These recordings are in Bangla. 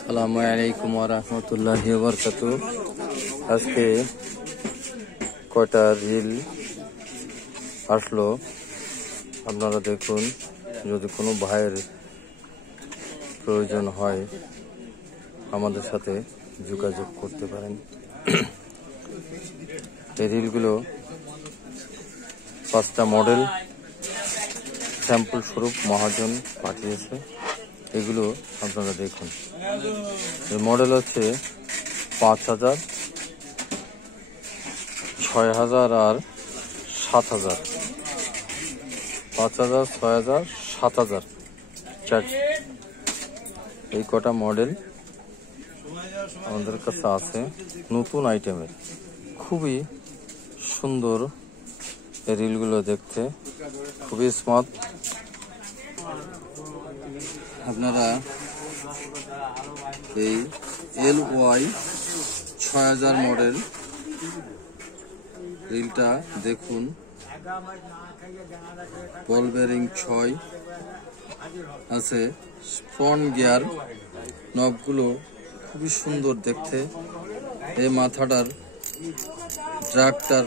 আসসালামু আলাইকুম ওয়া রাহমাতুল্লাহি ওয়া বারাকাতুহু। আজকে কয়টা রিল আসলো আপনারা দেখুন। যদি কোনো ভাইয়ের প্রয়োজন হয় আমাদের সাথে যোগাযোগ করতে পারেন। এই রিলগুলো 5টা মডেল স্যাম্পল স্বরূপ মহাজন পাঠিয়েছে। এগুলো আপনারা দেখুন। এর মডেল হচ্ছে 5000, 6000 আর 7000। 5000, 6000, 7000 এই কটা মডেল আমাদের কাছে আছে। নতুন আইটেমের খুবই সুন্দর এই রিলগুলো দেখতে, খুবই স্মার্ট। আপনারা এই LY 6000 মডেল রিলটা দেখুন। বল বেরিং 6 আছে, ফ্রন্ট গিয়ার, নবগুলো খুবই সুন্দর দেখতে। এই মাথাটার ড্রাগটার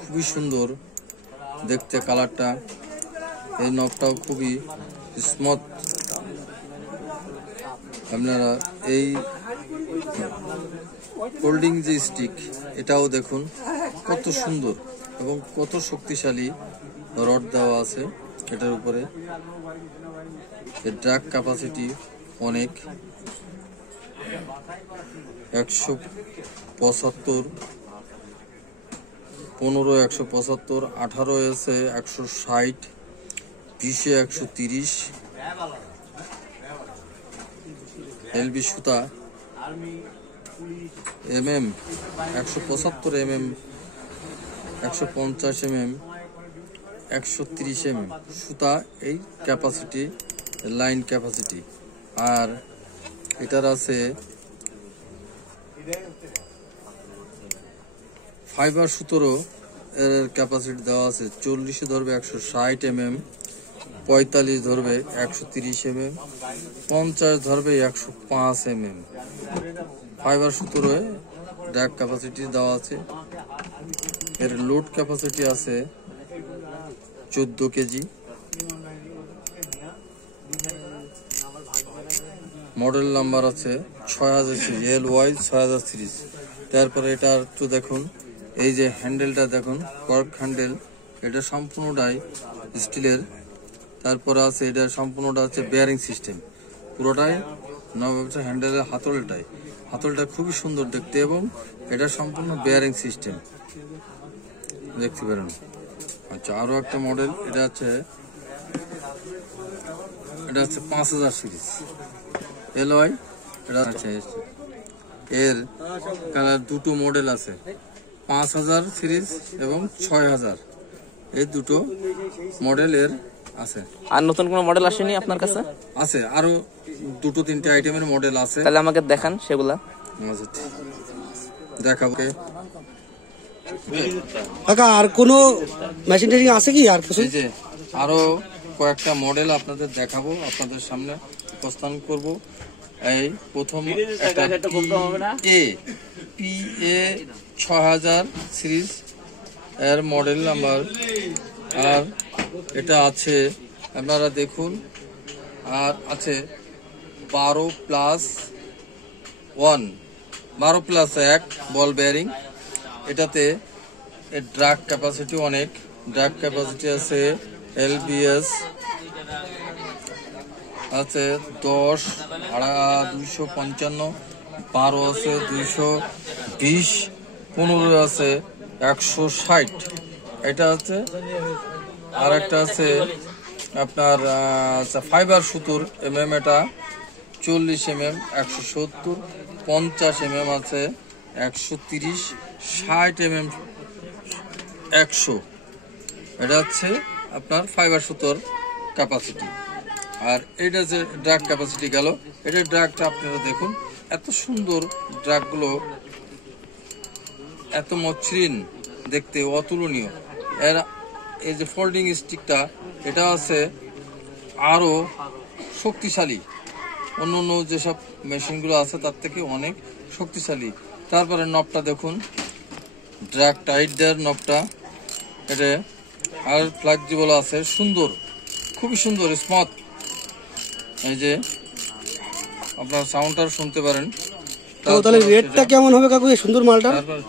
খুবই সুন্দর দেখতে, কালারটা। এই নবটাও খুবই স্মুথ। আপনারা এই হোল্ডিং যে স্টিক, এটাও দেখুন কত সুন্দর এবং কত শক্তিশালী রড দেওয়া আছে এটার উপরে। এর ড্রাগ ক্যাপাসিটি অনেক, 175, 15 175, 18 আছে 160, 20 130। এলবি সুতা MM 175 mm, 150 mm, 130 mm সুতা। এই ক্যাপাসিটি লাইন ক্যাপাসিটি। আর এটার আছে ফাইবার সুতোরও এর ক্যাপাসিটি দেওয়া আছে। 40 ধরবে 160 mm, 45 ধরবে 130 mm, 50 ধরবে 105 mm। ফাইবার সুতোরও ড্রাগ ক্যাপাসিটি দেওয়া আছে। এর লোড ক্যাপাসিটি আছে 14 কেজি। মডেল নাম্বার আছে 6000 সিরিজ, LY 6000 সিরিজ। তারপরে এটা একটু দেখুন, এই যে হ্যান্ডেলটা দেখুন, কর্ক হ্যান্ডেল। এটা সম্পূর্ণটাই স্টিলের। তারপরে আছে এটা সম্পূর্ণটা হচ্ছে বেয়ারিং সিস্টেম, পুরোটাই নববর্ষের হ্যান্ডেলের হাতলটা খুবই সুন্দর দেখতে এবং এটা সম্পূর্ণ বেয়ারিং সিস্টেম দেখতে পারেন। আচ্ছা, আরো একটা মডেল, এটা হচ্ছে 5000 সিরিজ LY। এটা আছে, এর কালার দুটো মডেল আছে, 5000 সিরিজ এবং 6000। এই দুটো মডেল এর আছে। আর নতুন কোন মডেল আসেনি আপনার কাছে? আছে, আরো 2-3টে আইটেমের মডেল আছে। তাহলে আমাকে দেখান সেগুলা। দেখাবো। কাকা আর কোনো মেশিন টেশিন আছে কি? আর কিছু? এই যে আরো কয়েকটা মডেল আপনাদের দেখাবো, আপনাদের সামনে উপস্থান করব। এই প্রথম একটা PA 6000 সিরিজ এর মডেল নাম্বার। আর এটা আছে, আপনারা দেখুন। আর আছে 12+1 বল বেয়ারিং। এটাতে ড্রাগ ক্যাপাসিটি অনেক, ড্রাগ ক্যাপাসিটি আছে LBS আছে 10, 255, 12 আছে 220, 15 আছে 160। এটা আছে। আর একটা আছে আপনার ফাইবার সুতোর MM, এটা 40 mm, 170, 50 mm আছে 130, 60 mm 100। এটা হচ্ছে আপনার ফাইবার সুতোর ক্যাপাসিটি। আর এটা যে ড্রাগ ক্যাপাসিটি গেল, এটা ড্রাগটা আপনারা দেখুন, এত সুন্দর ড্রাগগুলো, এত মসৃণ দেখতে, অতুলনীয়। এর এই যে ফোল্ডিং স্টিকটা, এটা আছে আরো শক্তিশালী অন্য অন্য যেসব মেশিনগুলো আছে তার থেকে অনেক শক্তিশালী। তারপরে নবটা দেখুন, ড্রাগ টাইট দেওয়ার নবটা, এটা আর ফ্লেক্সিবল আছে, সুন্দর, খুবই সুন্দর, স্মুথ। এই যে আপনার সাউন্ডটা শুনতে পারেন। তো তাহলে রেটটা কেমন হবে কাকু এই সুন্দর মালটা? তারপর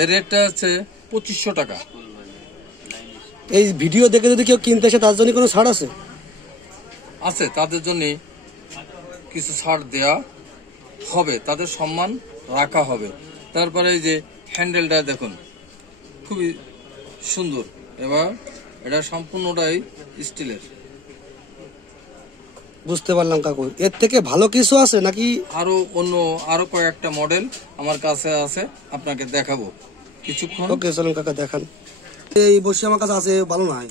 এর রেটটা আছে 2500 টাকা। এই ভিডিও দেখে যদি কেউ কিনতে আসে তার জন্য কোনো ছাড় আছে? আছে, তাদের জন্য কিছু ছাড় দেয়া হবে, তাদের সম্মান রাখা হবে। তারপরে এই যে হ্যান্ডেলটা দেখুন, খুবই সুন্দর, এবার এটা সম্পূর্ণটাই স্টিলের। বুঝতে পারলাম কাকু। এর থেকে ভালো কিছু আছে নাকি? আরো কয়েকটা মডেল আমার কাছে আছে, আপনাকে দেখাবো কিছুক্ষণ। ওকে চলুন কাকা দেখান। এই বসে আমার কাছে আছে, ভালো না হয়।